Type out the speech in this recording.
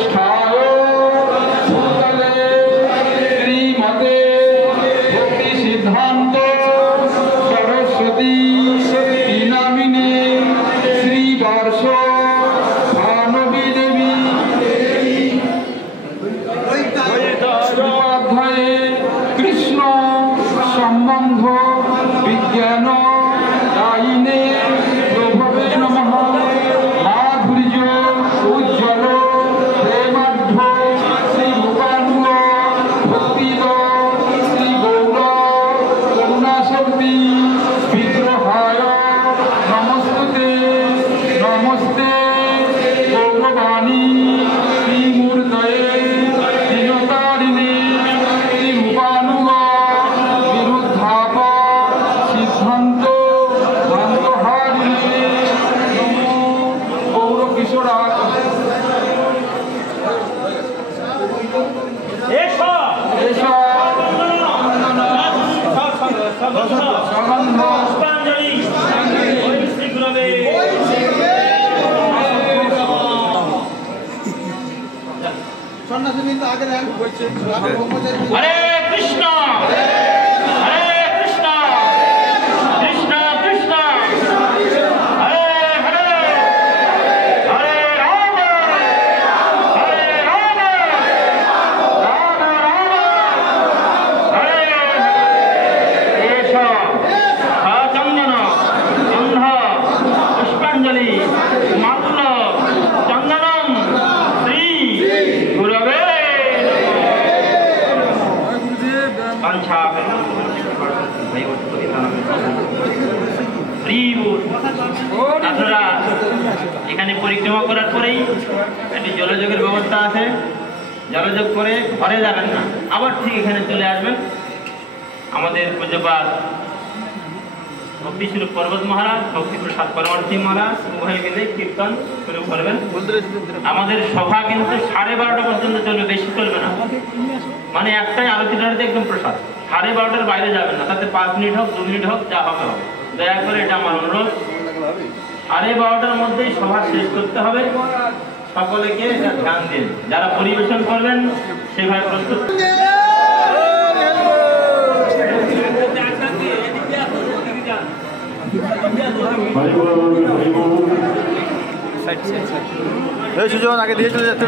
प्रतिष्ठाय भूतले श्रीमते भक्ति सिद्धांत सरस्वती नामिने श्री वर्ष भानवी देवी उपाध्याये कृष्ण संबंध विज्ञान दायिने प्रभवे नमः माधुर्य उज्ज्वल प्रेमाढ्य श्री रूपानुग भक्तिद श्री गौर करुणाशक्ति विग्रहाय नमस्ते नमस्ते गौरवाणी श्री मूर्तये दीनतारिणे श्री रूपानुग विरुद्धाप सिद्धांत भान्तहारिणे नमो गौर किशोराय हरे कृष्ण हरे कृष्ण कृष्ण कृष्ण हरे हरे हरे राम राम राम हरे एष चंदन गंध पुष्पांजलि मातुल चंदनम श्री गुरवे আপনারা এখানে পরিক্রমা করার পরেই একটি জলযোগের ব্যবস্থা আছে। জলযোগ করে ঘরে যাবেন না, আবার ঠিক এখানে চলে আসবেন। আমাদের পূজ্যপাদ ভক্তিস্বরূপ পর্বত মহারাজ, ভক্তিপ্রসাদ পরমার্থী মহারাজ উভয় মিলে কীর্তন শুরু করবেন। আমাদের সভা কিন্তু 12:30 পর্যন্ত চলবে, বেশি চলবে না। মানে একটাই আরতিটাতে একদম প্রসাদ, 12:30টার বাইরে যাবেন না। তাতে 5 মিনিট হোক 2 মিনিট হোক যা হবে হবে, দয়া করে এটা আমার অনুরোধ। 12:30টার মধ্যেই সভা শেষ করতে হবে। সকলকে ধ্যান দিন, যারা পরিবেশন করবেন সেভাবে প্রস্তুত। সুজন আগে দিয়ে চলে যাচ্ছে।